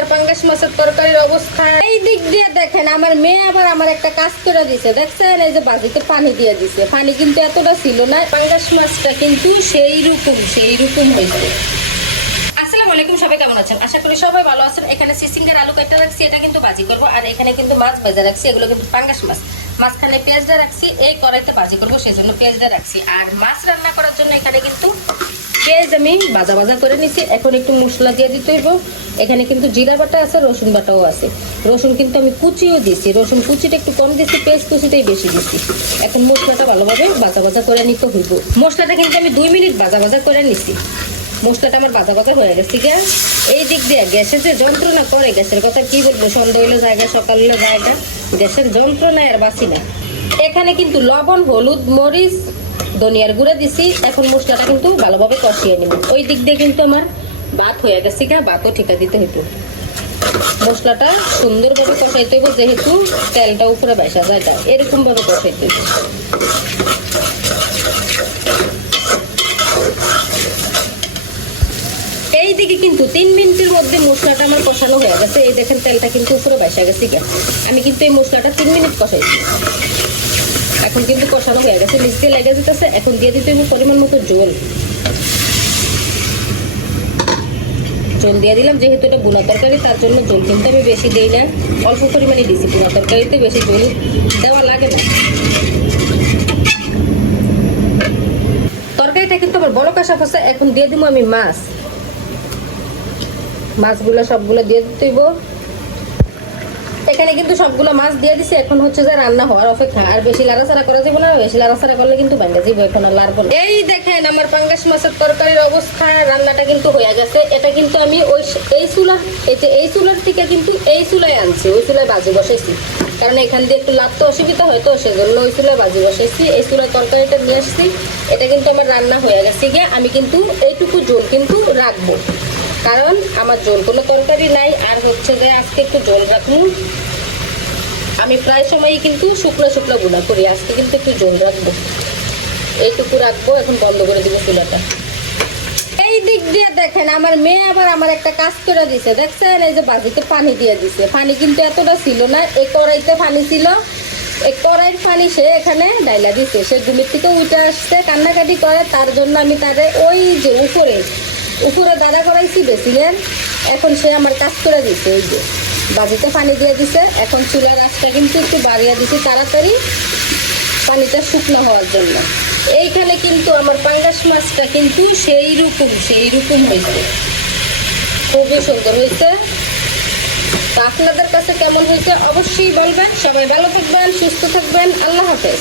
আমার পাঙ্গাস মাছের তরকারির অবস্থা। এই দিক দিয়ে দেখেন, আমার মেয়ে আবার আমার একটা কাজ করে দিছে। দেখছেন, এই যে বাজিতে পানি দিয়ে দিছে। পানি কিন্তু এতটা ছিল না, পাঙ্গাস মাছটা কিন্তু সেই রকম সেই রকম হয়েছে। আসসালামু আলাইকুম, সবাই কেমন আছেন? আশা করি সবাই ভালো আছেন। এখানে সিসিঙ্গের আলু কাটা রাখছি, এটা কিন্তু বাজি করব। আর এখানে কিন্তু মাছ ভাজা রাখছি, এগুলো কিন্তু পাঙ্গাস মাছ। মাঝখানে পেঁয়াজটা রাখছি, এই কড়াইতে ভাজি করব সেই জন্য পেঁয়াজটা রাখছি। আর মাছ রান্না করার জন্য এখানে কিন্তু পেঁয়াজ আমি ভাজা ভাজা করে নিছি। এখন একটু মশলা দিয়ে দিতে হইব। এখানে কিন্তু জিরা বাটা আছে, রসুন বাটাও আছে। রসুন কিন্তু আমি কুচিও দিছি। রসুন কুচিটা একটু কম দিছি, পেঁয়াজ কুচিটাই বেশি দিছি। এখন মশলাটা ভালোভাবে ভাজা ভাজা করে নিতে হইব। মশলাটা কিন্তু আমি দুই মিনিট ভাজা ভাজা করে নিছি। মশলাটা আমার বাজা বাজা হয়ে গেছে গ্যাস এই দিক দিয়ে গ্যাসে যে যন্ত্রণা করে গ্যাসের কথা কি বলব? সন্ধ্যা হইল জায়গা, সকাল হইল জায়গা গ্যাসের যন্ত্রণায় আর বাঁচি না। এখানে কিন্তু লবণ, হলুদ, মরিচ, ধনিয়ার গুঁড়া দিছি। এখন মশলাটা কিন্তু ভালোভাবে কষিয়ে নিব। ওই দিক দিয়ে কিন্তু আমার ভাত হয়ে গেছে গা, ভাতও ঠিকা দিতে হইতো মশলাটা সুন্দরভাবে কষাইতে হইব, যেহেতু তেলটা উপরে বেসা যায় তা। এরকম ভাবে কষাইতে হইব এই দিকে কিন্তু তিন মিনিটের মধ্যে মশলাটা আমার কষানো হয়ে গেছে। এই দেখেন তেলটা কিন্তু উপরে বেসা গেছে গা আমি কিন্তু এই মশলাটা তিন মিনিট কষাইছি। এখন কিন্তু কষানো হয়ে গেছে নিচে লেগে যেতেছে, এখন দিয়ে দিতে হবে পরিমাণ মতো জল। জল দিয়ে দিলাম, যেহেতু এটা বুনা তরকারি, তার জন্য জল কিন্তু আমি বেশি দিই না। অল্প পরিমাণে দিছি বুনা তরকারিতে, বেশি জল দেওয়া লাগে না। তরকারিটা কিন্তু আমার বড় কাঁচা ফাঁসা, এখন দিয়ে দিব আমি মাছ। মাছগুলো সবগুলো দিয়ে হইব এখানে কিন্তু সবগুলো মাছ দিয়ে দিছি, এখন হচ্ছে যে রান্না হওয়ার অপেক্ষা। আর বেশি লাড়াচাড়া করা যাবে না, বেশি লাড়াচাড়া করলে কিন্তু ভাঙ্গা যাবে, এখন আর এই দেখেন আমার পাঙ্গাস মাছের তরকারির অবস্থা, রান্নাটা কিন্তু হয়ে গেছে। এটা কিন্তু আমি ওই এই চুলা, এই যে এই চুলার থেকে কিন্তু এই চুলায় আনছি, ওই চুলায় বাজি বসেছি কারণ এখান দিয়ে একটু লাগতে অসুবিধা হয়তো সেজন্য ওই চুলায় বাজি বসেছি এই চুলার তরকারিটা নিয়ে আসছি, এটা কিন্তু আমার রান্না হয়ে গেছে গিয়ে, আমি কিন্তু এইটুকু জল কিন্তু রাখব। কারণ আমার জল কোনো তরকারি নাই, আর হচ্ছে যে আজকে একটু জল রাখব। আমি প্রায় সময়ই কিন্তু শুকনো শুকনো গুঁড়া করি, আজকে কিন্তু একটু জল রাখব। এইটুকু রাখব, এখন বন্ধ করে দিব চুলাটা। এই দিক দিয়ে দেখেন, আমার মেয়ে আবার আমার একটা কাজ করে দিছে, দেখছেন? এই যে বাজিতে পানি দিয়ে দিছে। পানি কিন্তু এতটা ছিল না, এই কড়াইতে পানি ছিল। এই কড়াইয়ের পানি সে এখানে ডাইলা দিছে। সে জমির থেকে উঠে আসছে, কান্নাকাটি করে, তার জন্য আমি তারে ওই যে উপরে উপরে দাদা করাইছি বেসিনের এখন সে আমার কাজ করে দিছে, এই যে। বাজিতে পানি দিয়ে দিছে, এখন চুলার আঁচটা কিন্তু একটু বাড়িয়ে দিছি তাড়াতাড়ি, পানিটা শুকনো হওয়ার জন্য। এইখানে কিন্তু আমার পাঙ্গাস মাছটা কিন্তু সেই রকম সেই রকম হয়েছে। খুবই সুন্দর হয়েছে। তো আপনাদের কাছে কেমন হয়েছে অবশ্যই বলবেন। সবাই ভালো থাকবেন, সুস্থ থাকবেন। আল্লাহ হাফেজ।